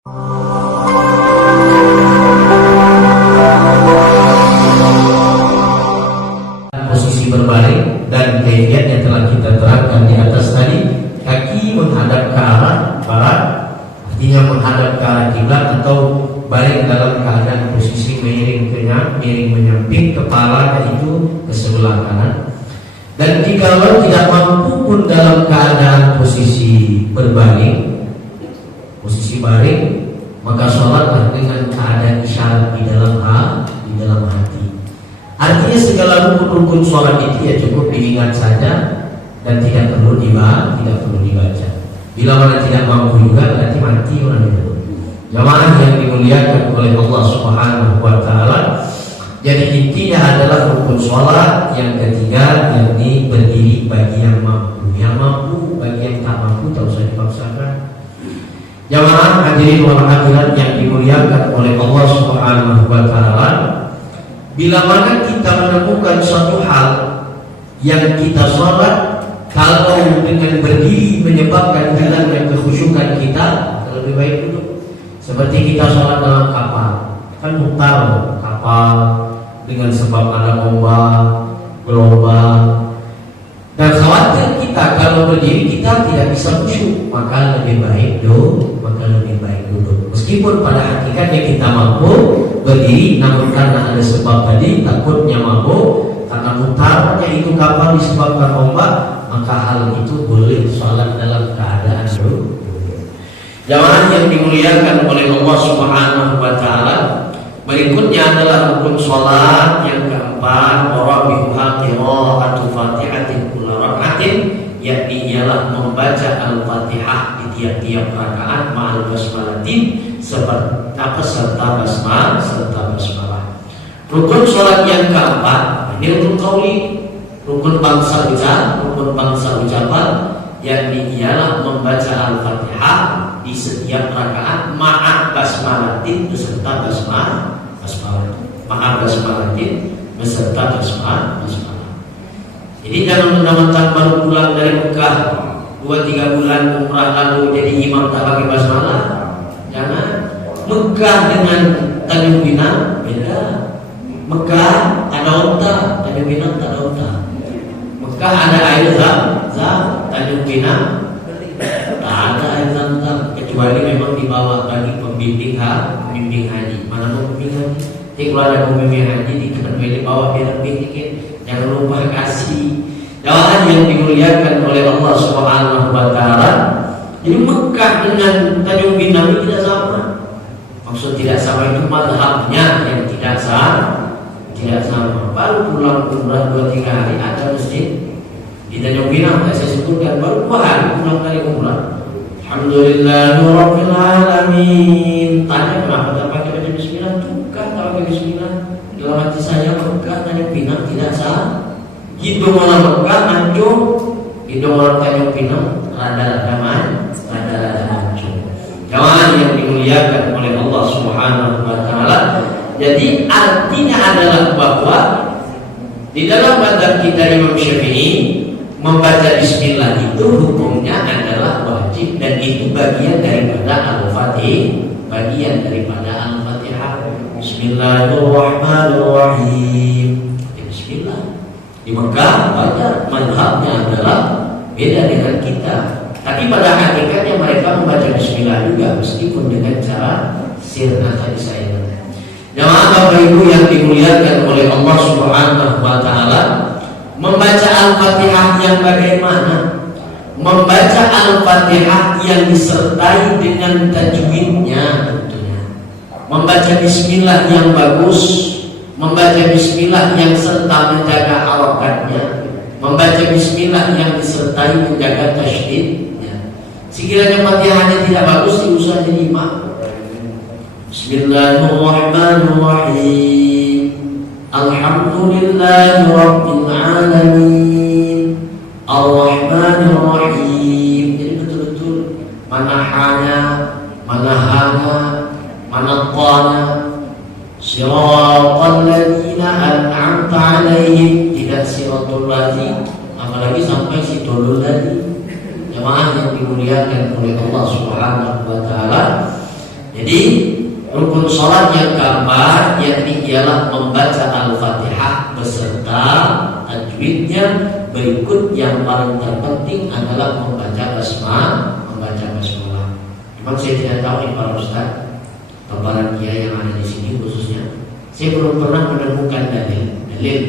Posisi berbaring dan kaifiat yang telah kita terangkan di atas tadi, kaki menghadap ke arah barat, artinya menghadap ke arah kiblat atau baring dalam keadaan posisi miring menyamping, kepala itu ke sebelah kanan. Dan jikalau tidak mampu pun dalam keadaan posisi berbaring, posisi baring, maka sholatlah dengan keadaan isyarat di dalam hati. Artinya segala rukun sholat itu ya cukup diingat saja dan tidak perlu dibaca. Bila mana tidak mampu juga berarti mati orang itu. Jamaah yang dimuliakan oleh Allah Subhanahu wa taala. Jadi intinya adalah rukun sholat yang ketiga, yakni berdiri bagi yang mampu. Yang mampu bagi yang tak mampu tak usah dipaksakan. Jamaah hadirin wal hadirat yang dimuliakan oleh Allah Subhanahu wa taala. Bila mana kita menemukan suatu hal yang kita sholat, kalau dengan berdiri menyebabkan hilangnya kekhusyukan kita, lebih baik duduk. Seperti kita sholat dalam kapal, kan mutar kapal dengan sebab ada ombak, gelombang, dan khawatir kita kalau berdiri kita tidak bisa khusyuk, maka lebih baik duduk. Meskipun pada hakikatnya kita mampu berdiri, namun karena ada sebab tadi takutnya mampu, karena mutarnya itu kapal disebabkan ombak, maka hal itu boleh sholat dalam keadaan duduk. Jamaah yang dimuliakan oleh Allah Subhanahu wa taala, berikutnya adalah rukun sholat yang keempat, warabihuha qira'atu fatihatin kulla rak'atin, yakni ialah membaca al-fatihah di tiap-tiap rakaat ma'al basmalatin, serta basmalah. Rukun sholat yang keempat ini rukun qauli, rukun bangsa ucapan, yakni ialah membaca al-fatihah di setiap rakaat ma'a basmalatin beserta basmalah. Jadi jangan mentang-mentang baru pulang dari Mekah 2-3 bulan umrah lalu jadi imam tak pakai basmalah. Jangan. Mekah dengan Tanjung Pinang beda. Mekah ada unta, Tanjung Pinang tak ada unta. Mekah ada air zam, Tanjung Pinang tak ada air zam, kecuali memang dibawa bagi pembimbing haji. Mana mau pembimbing haji? Jadi kalau ada pembimbing haji dibawa biar lebih dikit. Jangan lupa kasih. Jamaah yang dimuliakan oleh Allah Subhanahu wa taala. Jadi Mekah dengan Tanjung Pinang ini tidak sama. Maksud tidak sama itu mazhabnya yang tidak sama. Baru pulang umrah 2-3 hari ada masjid di Tanjung Pinang, saya sebutkan baru 2 hari pulang dari umrah. Alhamdulillahirabbil alamin. Tanya kenapa tak pakai baca bismillah? Tukar tak pakai bismillah. Dalam hati saya Mekah Tanjung Pinang tidak sah. Hidung orang Mekah hancur, hidung orang Tanjung Pinang rada-rada hancur. Jamaah yang dimuliakan oleh Allah Subhanahu wa taala. Jadi artinya adalah bahwa di dalam mazhab kita Imam Syafi'i membaca bismillah itu hukumnya adalah wajib, dan itu bagian daripada Al-Fatihah. Bismillahirrahmanirrahim. Bismillah. Di Mekah baca mazhabnya adalah beda dengan kita. Tapi pada hakikatnya mereka membaca bismillah juga, meskipun dengan cara sirna tadi saya. Jamaah Bapak Ibu yang dimuliakan oleh Allah Subhanahu wa taala, membaca Al-Fatihah yang bagaimana? Membaca Al-Fatihah yang disertai dengan tajwidnya tentunya. Membaca bismillah yang bagus, membaca bismillah yang serta menjaga harokatnya, membaca bismillah yang disertai menjaga tasydidnya. Sekiranya Fatihahnya tidak bagus, diusah jadi imam. Bismillahirrahmanirrahim. Alhamdulillahi rabbil alamin. Ar-Rahmanir-Rahim. Jadi betul-betul mana hana, mana hana, mana qana. Siratal ladzina an'amta 'alaihim, tidak siratul ladzina, apalagi sampai siratul ladzina. Jemaah yang dimuliakan oleh Allah Subhanahu wa taala. Jadi rukun sholat yang keempat yakni ialah membaca Al-Fatihah beserta tajwidnya. Berikut yang paling terpenting adalah membaca basmalah. Memang saya tidak tahu nih para ustaz, para kiai yang ada di sini khususnya, saya belum pernah menemukan dalil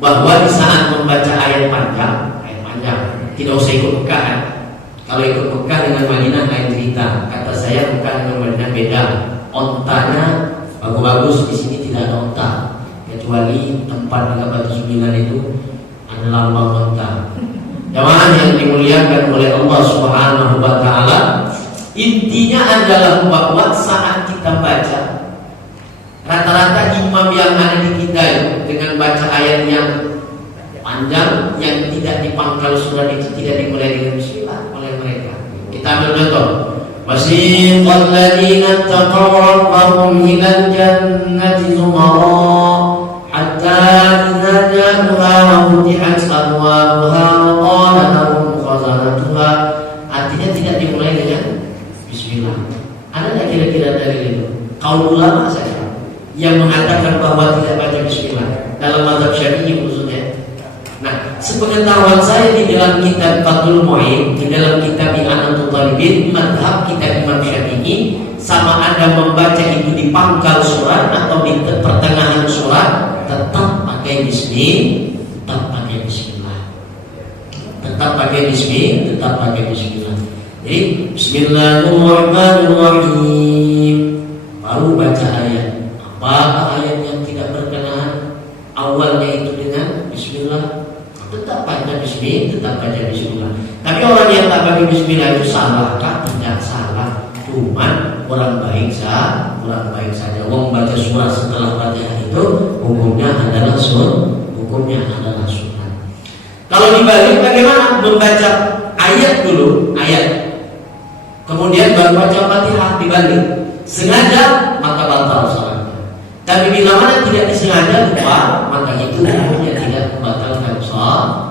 bahwa di saat membaca ayat panjang tidak usah ikut Mekah. Kalau ikut Mekah dengan Madinah lain cerita. Kata saya Mekah dengan Madinah beda. Ontanya bagus-bagus, di sini tidak ada onta, kecuali tempat dekat Batu Sembilan itu ada lambang onta. Jamaah yang dimuliakan oleh Allah Subhanahu wa taala, intinya adalah bahwa saat kita baca, rata-rata imam yang ada di kita dengan baca ayat yang panjang yang tidak dipangkal surat itu tidak dimulai dengan bismillah oleh mereka. Kita ambil contoh. Wasiqal ladzina taqaw rabbahum ilal jannati zumara hatta idza ja'uha wa futihat abwabuha wa qala lahum khazanatuha. Artinya tidak dimulai dengan bismillah. Ada enggak kira-kira dalil itu? Kaum ulama saja yang mengatakan bahwa tidak baca bismillah dalam mazhab Syafi'i khususnya. Nah, sepengetahuan saya di dalam kitab Fathul Mu'in, di dalam kitab I'anatul Talibin, mazhab kitab Imam Syafi'i, sama ada membaca itu di pangkal surat atau di pertengahan surat, tetap pakai bismillah. Jadi Bismillahirrahmanirrahim, baru baca ayat. Apakah ayat yang tidak berkenaan awalnya itu dengan bismillah? Tetap baca bismillah. Tapi orang yang tak pakai bismillah itu salah kah? Tidak salah. Cuman orang baik saja. Wong baca surah setelah Fatihah itu hukumnya adalah sunnah. Kalau dibalik bagaimana? Membaca ayat dulu, kemudian baru baca Fatihah dibalik. Sengaja maka batal salatnya. Tapi bila mana tidak disengaja lupa, maka itu hukumnya tidak membatalkan salat.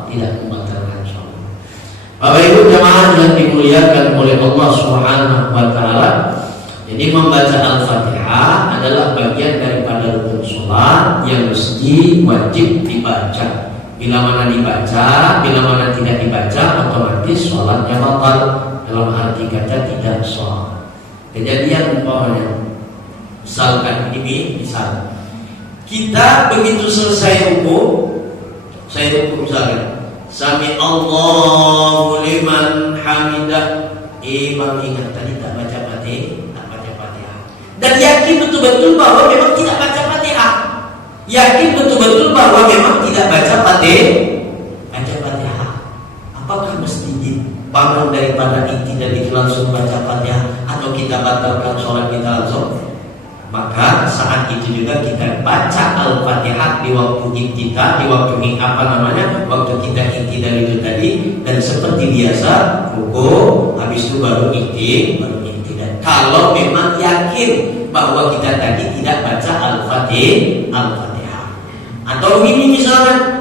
Bapak Ibu jamaah yang dimuliakan oleh Allah Subhanahu wa taala, jadi membaca Al-Fatihah adalah bagian daripada rukun salat yang mesti wajib dibaca. Bila mana dibaca, bila mana tidak dibaca, otomatis salatnya batal. Dalam arti kata tidak sah. Kejadian umpamanya, misalkan ini, kita begitu selesai ruku misalnya, Sami Allahu liman hamidah, imam ingat tadi tak baca Fatihah, dan yakin betul-betul bahwa memang tidak baca Fatihah. Apakah mesti dibangun daripada inti dan itu langsung baca Fatihah, atau kita batalkan sholat kita langsung? Maka saat itu juga kita baca Al-Fatihah di waktu kita, waktu kita iktidal itu tadi, dan seperti biasa ruku, habis itu baru iktidal. Kalau memang yakin bahwa kita tadi tidak baca Al-Fatihah. Atau begini misalnya,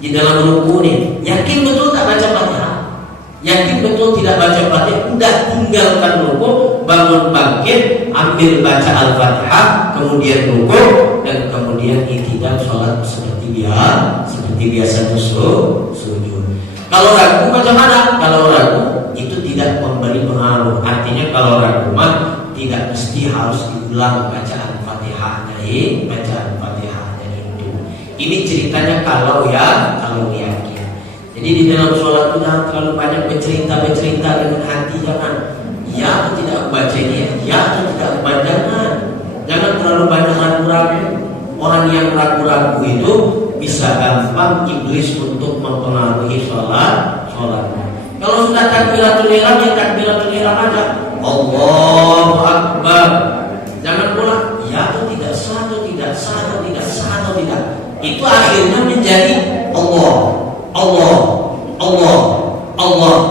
di dalam ruku nih, yakin betul tak baca Fatihah, yakin betul tidak baca Fatihah, udah tinggalkan ruku, bangun bangkit, ambil baca Al-Fatihah, kemudian ruku, dan kemudian iktidal sholat seperti biasa sujud. Kalau ragu bagaimana? Kalau ragu itu tidak memberi pengaruh. Artinya kalau ragu mah tidak mesti harus diulang bacaan Fatihahnya itu. Ini ceritanya kalau yakin. Jadi di dalam sholat itu jangan terlalu banyak bercerita dengan hati, jangan. Ya atau tidak baca ini, ya atau tidak baca, jangan terlalu banyak ragu-ragu. Orang yang ragu-ragu itu bisa gampang iblis untuk mempengaruhi sholatnya. Kalau sudah takbiratul ihram, ya takbiratul ihram aja. Allahu Akbar. Jangan pula ya atau tidak, sah atau tidak. Itu akhirnya menjadi Allah.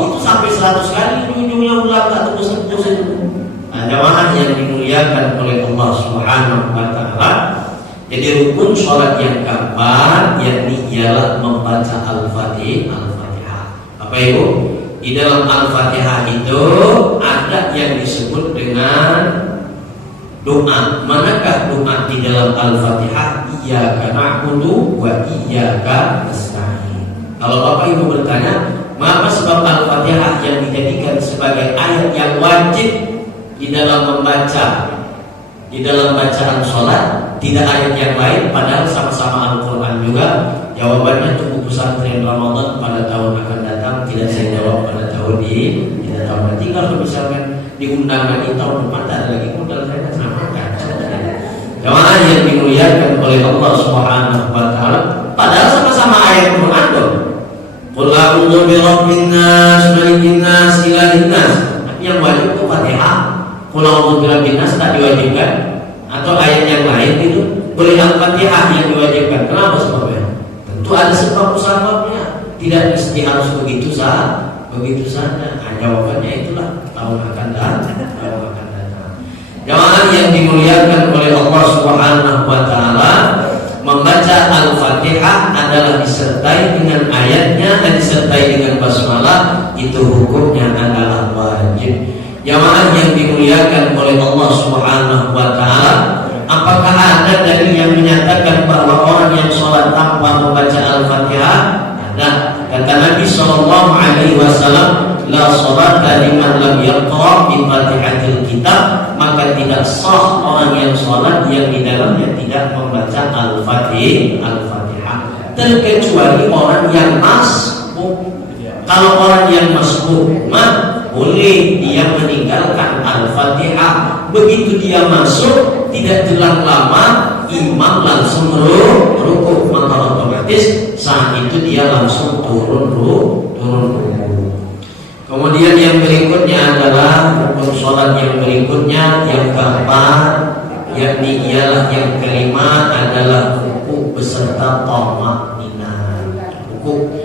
Itu sampai 100 kali, ujungnya ulang tak bosan-bosan. Jamaah yang dimuliakan oleh Allah Subhanahu wa taala. Jadi rukun sholat yang keempat yakni ialah membaca Al-Fatihah. Bapak Ibu, Di dalam Al-Fatihah itu ada yang disebut dengan doa. Manakah doa di dalam Al-Fatihah? Iyyaka na'budu wa iyyaka nasta'in. Kalau Bapak Ibu bertanya, mengapa sebab Al-Fatihah yang dijadikan sebagai ayat yang wajib di dalam bacaan sholat, tidak ayat yang lain, padahal sama-sama Al-Quran juga? Jawabannya untuk pesantren Ramadan pada tahun akan datang tidak saya jawab pada tahun ini. Tidak tahu nanti kalau misalkan diundang lagi tahun depan ada lagi modal saya samakan. Jamaah yang dimuliakan oleh Allah Subhanahu wa taala, padahal sama-sama ayat Quran dong. Qul a'udzu birabbin nas, malikin nas, ilahin nas. Tapi yang wajib itu Fatihah. Qul a'udzu birabbin nas tak diwajibkan, atau ayat yang lain itu boleh Al-Fatihah yang diwajibkan. Kenapa sebabnya? Tentu ada sebab-sebabnya. Tidak mesti harus begitu saja. Jawabannya itulah tahun akan datang. Jamaah yang dimuliakan oleh Allah Subhanahu wa taala, membaca Al-Fatihah adalah disertai dengan ayatnya dan disertai dengan basmalah, itu hukumnya adalah wajib. Jamaah yang dimuliakan oleh Allah Subhanahu wa taala, apakah ada dalil yang menyatakan bahwa orang yang sholat tanpa membaca Al-Fatihah? Ada. Kata Nabi sallallahu alaihi wasallam, la sholata liman lam yaqra bi Fatihatil kitab, maka tidak sah orang yang sholat yang di dalamnya tidak membaca Al-Fatihah, terkecuali orang yang masbuk. Kalau orang yang masbuk mah boleh dia meninggalkan Al-Fatihah. Begitu dia masuk, tidak jelang lama imam langsung rukuk, maka otomatis saat itu dia langsung turun rukuk. Kemudian yang berikutnya adalah rukun sholat yang berikutnya, yang keempat, yakni ialah yang kelima adalah rukuk beserta thama'ninah. Rukuk.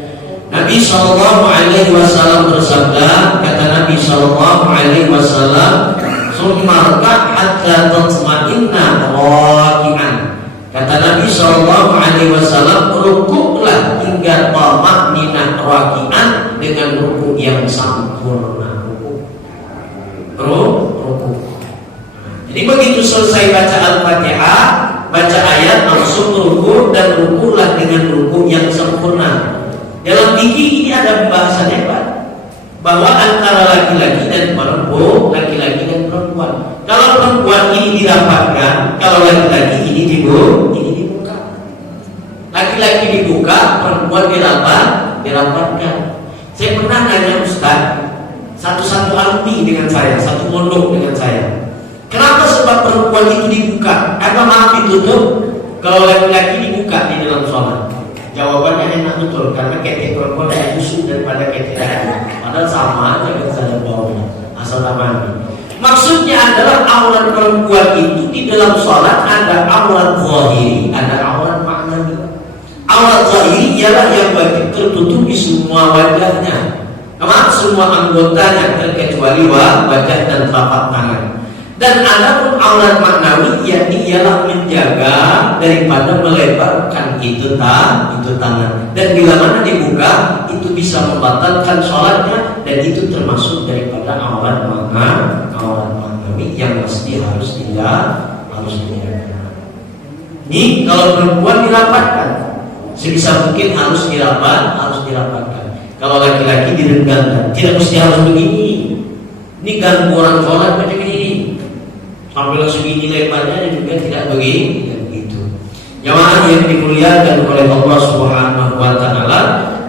Nabi sallallahu alaihi wasallam bersabda, kata Nabi sallallahu alaihi wasallam, "Tsumma rka' hatta tatma'inna raki'an." Kata Nabi sallallahu alaihi wasallam, rukuklah hingga thama'ninah raki'an, dengan rukuk yang sempurna. Rukuk. Jadi begitu selesai baca Al-Fatihah, baca ayat, langsung rukuk, dan rukuklah dengan rukuk yang sempurna. Dalam fikih ini ada pembahasan hebat bahwa antara laki-laki dan perempuan, laki-laki dan perempuan. Kalau perempuan ini dirapatkan, kalau laki-laki ini dibuka. Laki-laki dibuka, perempuan dirapatkan. Saya pernah nanya Ustaz, satu alumni dengan saya, satu pondok dengan saya, kenapa sebab perempuan itu dibuka? Maaf ditutup, kalau laki-laki dibuka di dalam sholat? Jawabannya enak betul, karena ketek perempuan lebih busuk daripada ketek laki. Padahal sama aja kan saya baunya, asal mandi. Maksudnya adalah aurat perempuan itu di dalam sholat ada aurat zahiri, ada aurat maknawi. Aurat zahiri ialah yang wajib tertutupi semua wajahnya, semua anggotanya terkecuali wajah dan telapak tangan. Dan adapun aurat maknawi yakni ialah menjaga daripada melebarkan itu tangan. Dan bila mana dibuka itu bisa membatalkan sholatnya, dan itu termasuk daripada aurat maknawi yang mesti harus dijaga. Ini kalau perempuan dirapatkan, sebisa mungkin harus dirapatkan. Kalau laki-laki direnggangkan, tidak mesti harus begini. Ini ganggu orang sholat macam ini. Sampai segini lebarnya juga tidak begitu. Jamaah yang dimuliakan oleh Allah Subhanahu wa taala,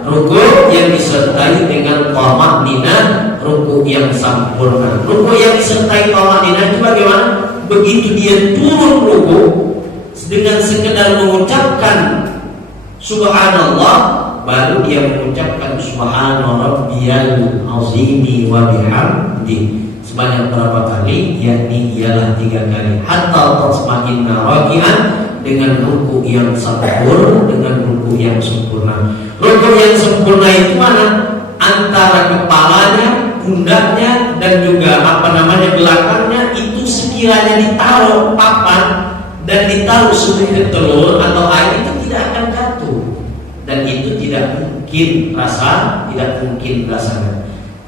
rukuk yang disertai dengan thama'ninah, rukuk yang sempurna. Rukuk yang disertai thama'ninah itu bagaimana? Begitu dia turun rukuk, dengan sekedar mengucapkan subhanallah, baru dia mengucapkan subhana rabbiyal azimi wa bihamdi sebanyak berapa kali? Yakni ialah 3 kali. Hatta tatma'inna raki'an, dengan ruku yang sempurna, dengan ruku yang sempurna. Ruku yang sempurna itu mana? Antara kepalanya, pundaknya, dan juga belakangnya itu sekiranya ditaruh papan dan ditaruh sebutir telur atau air, itu tidak akan jatuh, dan itu tidak mungkin rasakan.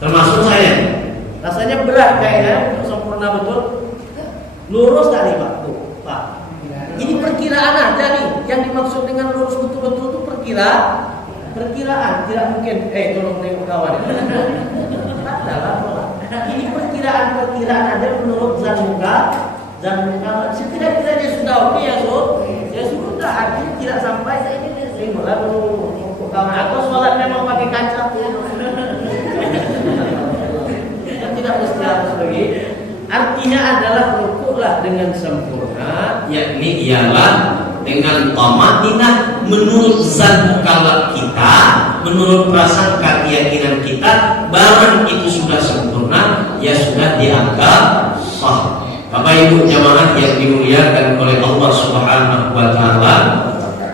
Termasuk saya. Rasanya berat kayaknya untuk sempurna betul. Lurus tadi Pak. Tuh, Pak. Ini perkiraan aja nih. Yang dimaksud dengan lurus betul-betul itu perkiraan. Tidak mungkin. Tolong tengok kawan. Ini perkiraan aja menurut zat muka. Setidaknya sudah oke ya sudah. Artinya tidak sampai. Tengoklah dulu untuk kawan. Atau sholat memang pakai kaca. Tidak mesti harus lagi. Artinya adalah rukuklah dengan sempurna, yakni ialah dengan tamadinah menurut zat kalak kita, menurut prasangka keyakinan kita, barang itu sudah sempurna, ya sudah dianggap sah. Bapak Ibu jamaah yang dimuliakan oleh Allah Subhanahu wa taala,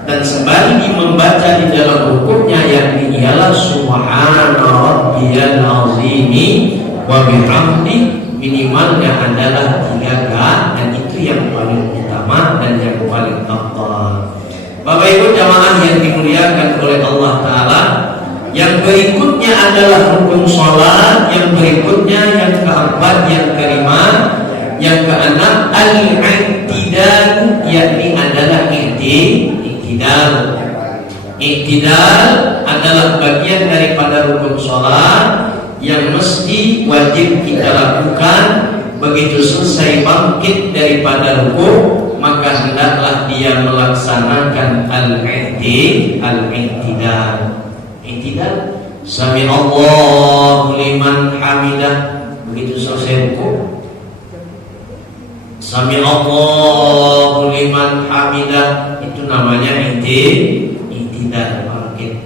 dan sembari membaca di dalam rukuknya yakni ialah subhana rabbiyal azimi wa bihamdi, minimalnya adalah 3 dan itu yang paling utama dan yang paling afdal. Bapak Ibu jamaah yang dimuliakan oleh Allah taala, yang berikutnya adalah rukun salat, yang berikutnya yang keempat, yang kelima, yang keenam al-i'tidal, yakni adalah i'tidal. I'tidal adalah bagian daripada rukun salat yang mesti wajib kita lakukan. Begitu selesai bangkit daripada rukuk, maka hendaklah dia melaksanakan al-i'tidal. I'tidal, sami Allahu liman hamidah. Begitu selesai rukuk, sami Allahu liman hamidah, itu namanya i'tidal, bangkit.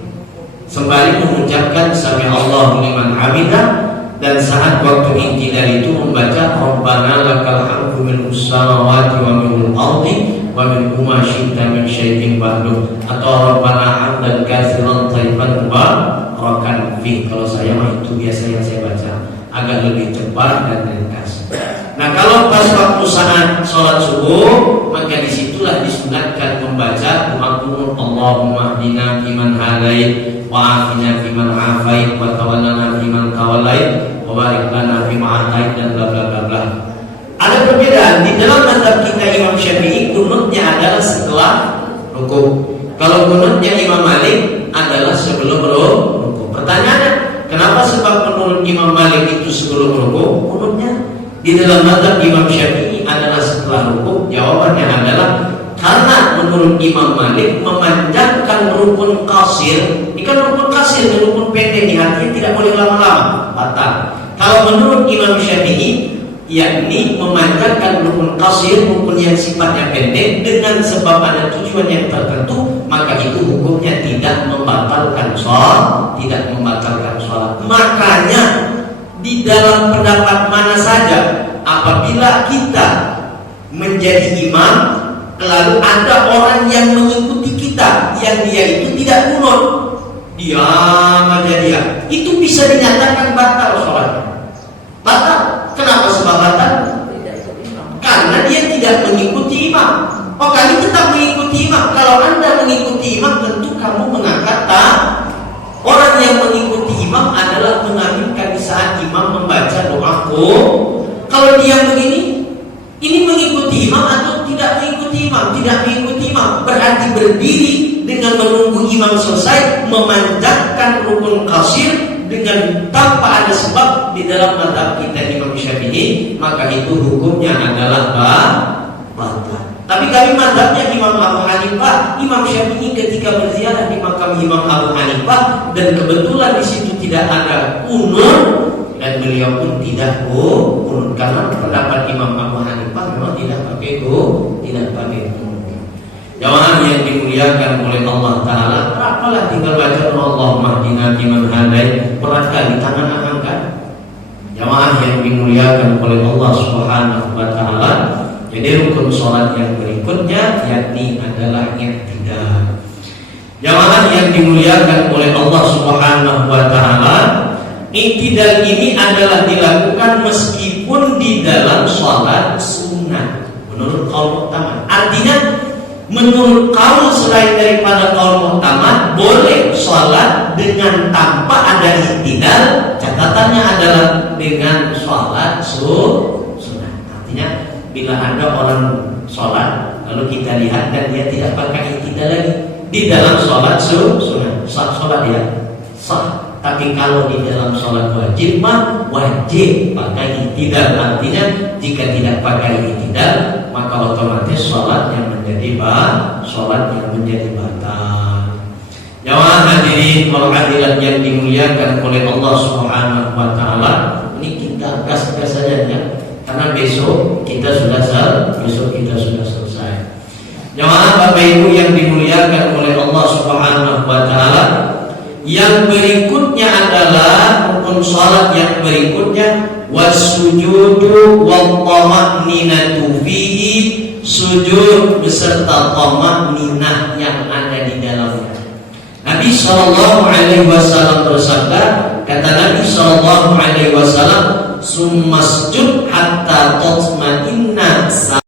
Sembari mengucapkan sami Allahu liman hamidah, dan saat waktu i'tidal itu membaca Rabbana lakal hamdu mil'us samawati wa mil'ul ardi wa mil'u ma syi'ta min syai'in ba'du, atau Rabbana hamdan katsiran thayyiban mubarakan fi. Kalau saya mah itu biasa yang saya baca, agak lebih cepat dan ringkas. Nah, kalau pas waktu saat sholat subuh, maka disitulah disunatkan membaca doa qunut, Allahumma hdina fiman hadait wa afina fiman afait wa tawallana fiman tawallait wa barik lana fima atait, dan bla bla bla bla. Ada perbedaan di dalam mazhab kita Imam Syafi'i, qunutnya adalah setelah rukuk. Kalau qunutnya Imam Malik adalah sebelum rukuk. Pertanyaannya, kenapa? Sebab menurut Imam Malik itu sebelum rukuk qunutnya. Di dalam mazhab Imam Syafi'i adalah setelah rukuk. Jawabannya adalah karena menurut Imam Malik memanjangkan rukun qasir. Ini kan rukun qasir, rukun pendek, artinya tidak boleh lama-lama, batal. Kalau menurut Imam Syafi'i, yakni memanjangkan rukun qasir, rukun yang sifatnya pendek, dengan sebab ada tujuan yang tertentu, maka itu hukumnya tidak membatalkan sholat, Makanya di dalam pendapat mana saja, apabila kita menjadi imam, lalu ada orang yang mengikuti kita, yang dia itu tidak kunut, diam aja dia, itu bisa dinyatakan batal sholatnya. Batal. Kenapa sebab batal? Karena dia tidak mengikuti imam. Oh, kami tetap mengikuti imam. Kalau Anda mengikuti imam, tentu kamu mengangkat orang yang mengikuti imam adalah mengaminkan di saat imam membaca doaku. Kalau dia begini, ini mengikuti imam atau tidak mengikuti imam? Tidak mengikuti imam, berarti berdiri dengan menunggu imam selesai, memanjatkan rukun qasir dengan tanpa ada sebab di dalam mazhab kita Imam Syafi'i, maka itu hukumnya adalah batal. Tapi kami mazhabnya Imam Abu Hanifah. Imam Syafi'i ketika berziarah di makam Imam Abu Hanifah, dan kebetulan di situ tidak ada kunut, dan beliau pun tidak kunut, karena pendapat Imam Abu Hanifah memang tidak pakai kunut. Jamaah yang dimuliakan oleh Allah Taala, apalah tinggal baca Allahumma hdina fiman hadait, berat kali tangan angkat. Jamaah yang dimuliakan oleh Allah Subhanahu wa taala, jadi rukun salat yang berikutnya yakni adalah i'tidal. Jamaah yang dimuliakan oleh Allah Subhanahu wa taala, i'tidal ini adalah dilakukan meskipun di dalam salat sunat menurut qaul utama. Artinya Menurut kaul selain daripada kaul muktamad, boleh sholat dengan tanpa ada i'tidal. Catatannya adalah dengan sholat sunnah. Artinya bila ada orang sholat lalu kita lihat dan dia tidak pakai i'tidal lagi di dalam sholat sunnah, sah sholat dia sah. Tapi kalau di dalam sholat wajib mah wajib pakai i'tidal. Artinya jika tidak pakai i'tidal maka otomatis sholat yang menjadi batal. Jamaah hadirin wal hadirat yang dimuliakan oleh Allah Subhanahu wa taala, ini kita gas-gas saja ya. Karena besok kita sudah selesai. Jamaah Bapak Ibu yang dimuliakan oleh Allah Subhanahu wa taala, yang berikutnya adalah rukun salat yang berikutnya wasujudu wal thama'ninatu fihi, sujud beserta thama'ninah yang ada di dalamnya. Nabi sallallahu alaihi wasallam bersabda, kata Nabi sallallahu alaihi wasallam, "Summasjud hatta tatma'inna